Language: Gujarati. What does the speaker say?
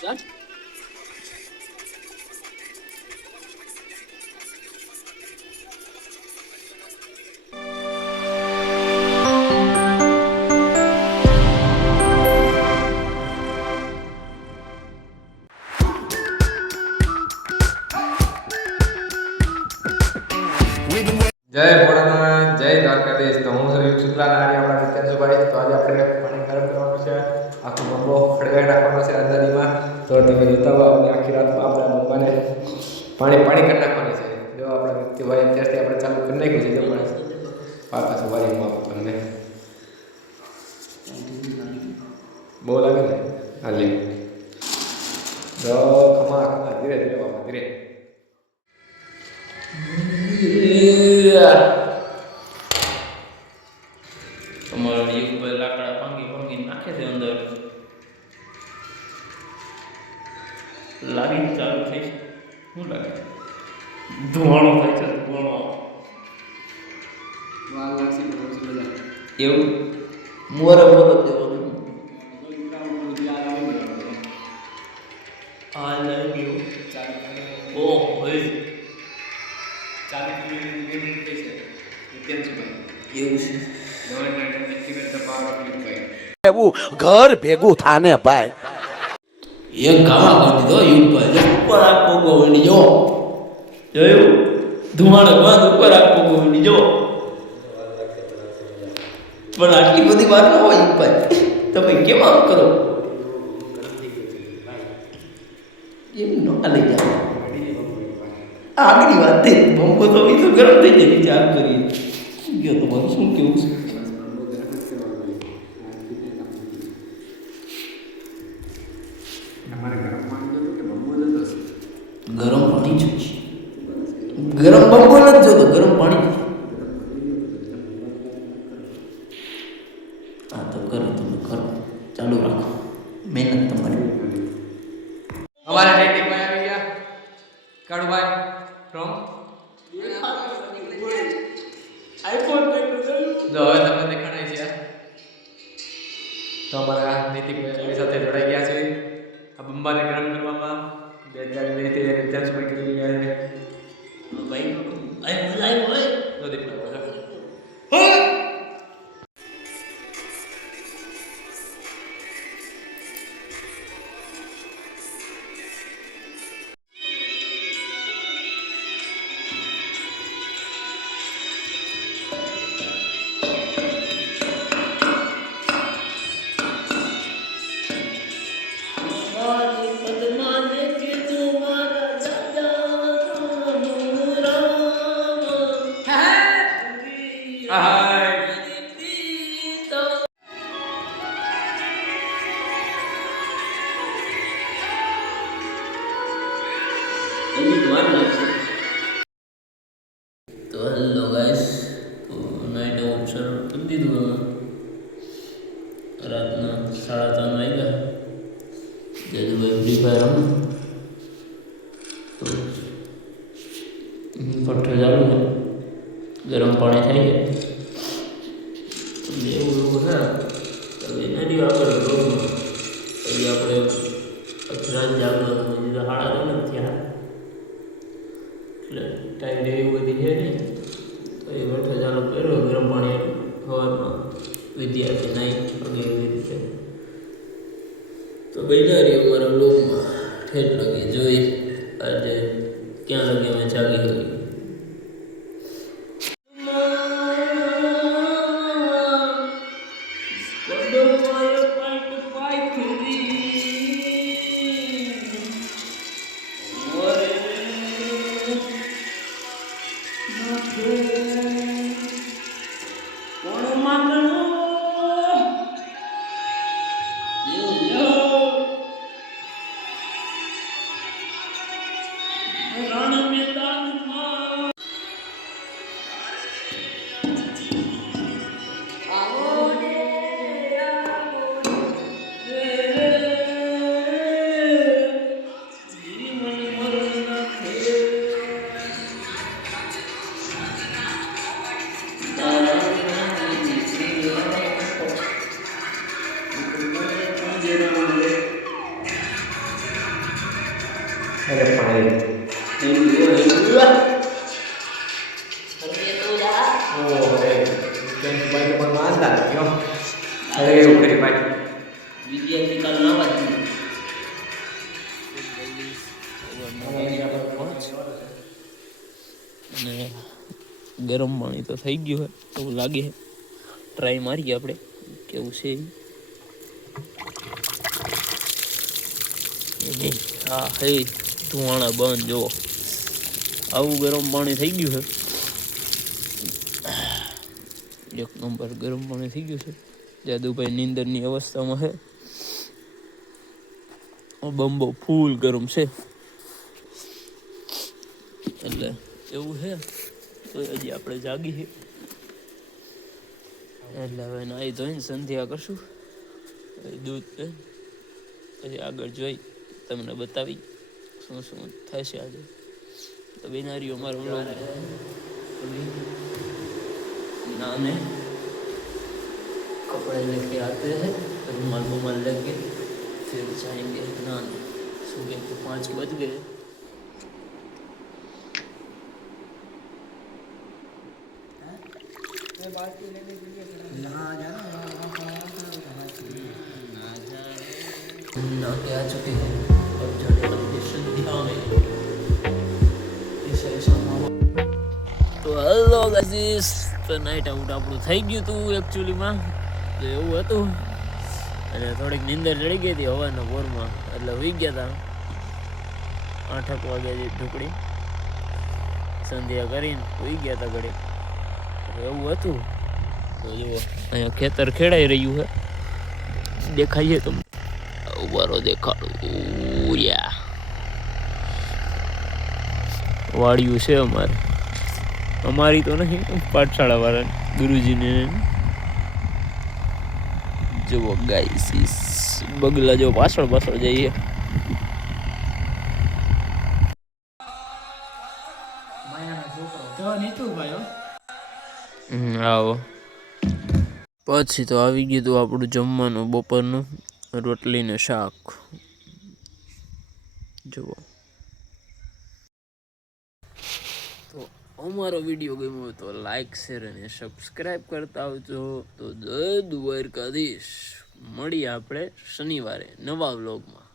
ચાલ જય ભોળાનાથ જય દ્વારકાધીશ. તો હું છું યુગ શુક્લા અને આજે આપણા નિત્યાનસુભાઈ. તો આજે આપણે પાણી ગરમ કરવાનું છે, આખો બંબો ખડગાઈ નાખવાનો છે અંદરીમાં. તો તમે જોતા હો આપણે આખી રાતમાં આપણા બંબાને પાણી કરી નાખવાનું છે. જો આપણા નિત્યભાઈ અત્યારથી આપણે ચાલુ કરી નાખ્યું છે. જો પણ પાછું વારીમાં આપું તમને બહુ લાગે ને હાલી જો ખમા ધીરે ધીરે બાપા ધીરે. તમારા યુગભાઈ લાકડા ભાંગી નાખે છે અંદર. લારી ચાલુ થઈ છે. શું લાગે? ધુવાણો થાય છે. ધુવાણો એવું મોરે દેવાનું. આ લાગ્યું ઓ ભાઈ એવું ઘર ભેગું થાને ભાઈ એક ગાવા કરી દીધો યુગભાઈ. ઉપર આપો ગોવડી જો જોયું ધુમાડો બંધ ઉપર આપો ગોવડી જો. પણ આટલી બધી વાર ન હોય યુગભાઈ. તમે કેમ આમ કરો? એમ ન લઈ જાઓ. આગળ વાત થઈ બંબો તો એ તો ગરમ થઈ જાય નીચે આમ કરીએ. શું કહો તમારું શું કેવું છે? ગરમ પાણી જોઈએ. ગરમ બંબો નથી જોતો, ગરમ પાણી. હા તો કરો, તમે કરો, ચાલુ રાખો, મહેનત તમારી. અમારા ડેટિંગમાં આવી ગયા કાળુભાઈ ફ્રોમ આઈફોન જો હવે તમને દેખાડાય છે. તો અમારા નીતિકભાઈ આપણી સાથે જોડાઈ ગયા છે આ બંબાને ગરમ કરવામાં. બે ચાર રીતે નિત્યાનસુભાઈ કરી રહ્યા છે. ભાઈ આઈ મજા આવી હોય જો દેખાડો છો. તો હેલો ગાઈસ, તો નાઇટ આઉટ શરૂ કરી દીધું. અમે રાતના 3:30 વાગ્યા. જજુભાઈ ફ્રી ફાયર રમે તો પઠ્ઠો ચાલુ છે. ગરમ પાણી થઈ જાય એવું એવું છે. હવે નથી આગળ રોડમાં પછી આપણે રાત જાગવાનું હોય તો 3:30 થયા. એટલે ટાઈમ એવી બધી છે નહીં. તો એ બેઠો ચાલુ કર્યો ગરમ પાણી હવામાં વિદ્યાર્થી નહીં વગેરે રીતે. તો બેઠા રહી અમારા બ્લોગમાં ઠેઠ લગી જોઈ આજે ક્યાં લગી અમે જાગી ગઈ. રણ મેદાનમાં માનતા નથી હો. અરે એવું કરી ભાઈ. વિદ્યાર્થી કાલ નાવા જ અને ગરમ પાણી તો થઈ ગયું હોય એવું લાગે છે. ટ્રાય મારીએ આપણે કેવું છે હા હે ધુવાણા બંધ જો આવું ગરમ પાણી થઈ ગયું છે. એક નંબર ગરમ પાણી થઈ ગયું છે. જાદુભાઈ નીંદરની અવસ્થામાં છે. બંબો ફૂલ ગરમ છે એટલે એવું છે તો હજી આપણે જાગી છે એટલે હવે નાહી ધોઈને સંધ્યા કરશું દૂધ પે પછી આગળ જોઈ તમને બતાવી શું શું થશે આજે તો બિનારીઓ અમારો વ્લોગ नाने कपड़े लेके आते हैं रुमाल रुमाल लेके फिर जाएंगे नहाने सुबह के 5 बज गए नहा के आ चुके हैं अब जाने वाले संध्या में इसे તો હેલો ગાઈસ તો નાઈટ આઉટ આપણું થઈ ગયું હતું એકચ્યુઅલીમાં તો એવું હતું અને થોડીક નીંદર ચડી ગઈ હતી હવાના પોરમાં એટલે હોઈ ગયા હતા 8 વાગ્યાથી ઢુકડી સંધ્યા કરીને હોઈ ગયા હતા ઘડી એવું હતું તો જુઓ અહીંયા ખેતર ખેડાઈ રહ્યું છે દેખાય છે તમને ઉભારો દેખાડું યા વાડિયું છે અમારી તો નહીં પાઠશાળા વાળા ગુરુજીને જુઓ ગાઈસ બગલા જો પાછળ પાછળ જઈએ આવો પછી તો આવી ગયું હતું આપણું જમવાનું બપોરનું રોટલી ને શાક જુઓ તો અમારો વિડીયો ગમ્યો તો લાઈક શેર અને સબસ્ક્રાઈબ કરતા આવજો તો જય દ્વારકાધીશ મળીએ આપણે શનિવારે નવા વ્લોગમાં